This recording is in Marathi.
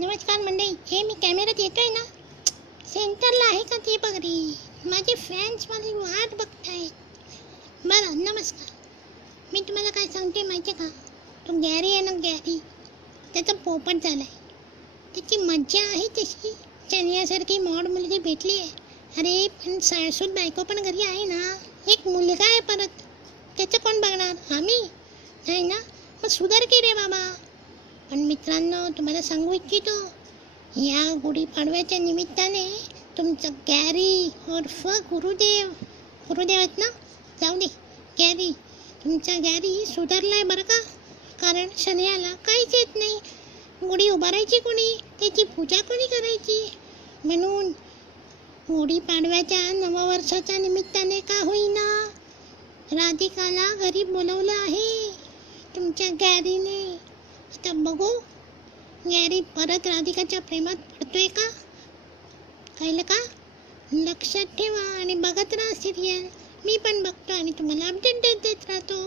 नमस्कार मंडळी हे मी कॅमेऱ्यात येतोय ना? सेंटरला आहे का ते बघ रे माझे फॅन्स माझी वाट बघतायत. बरं नमस्कार. मी तुम्हाला काय सांगते माहिती आहे का? तो गॅरी आहे ना गॅरी? त्याचा पोपट आहे त्याची मज्जा आहे तशी. चनियासारखी मॉड मुलगी भेटली आहे. अरे पण सासूत बायको पण घरी आहे ना? एक मुलगा आहे परत. त्याचं कोण बघणार? आम्ही? नाही ना? मग सुधार की रे बाबा? पण मित्रांनो तुम्हाला सांगू इच्छितो या गुढीपाडव्याच्या निमित्ताने तुमचं गॅरी उर्फ गुरुदेव गुरुदेव आहेत ना? जाऊ दे गॅरी तुमचा गॅरी सुधारलाय बरं का? कारण शनियाला काहीच येत नाही. गुढी उभारायची कोणी? त्याची पूजा कोणी करायची? म्हणून गुढीपाडव्याच्या नववर्षाच्या निमित्ताने का होईना? राधिकाला घरी बोलवलं आहे. तुमच्या गॅरीने आता बघू. गॅरी परत राधिकाच्या प्रेमात पडतोय का? कळलं का? लक्षात ठेवा आणि बघत राहा सिरियल मी पण बघतो आणि तुम्हाला अपडेट देत देत राहतो.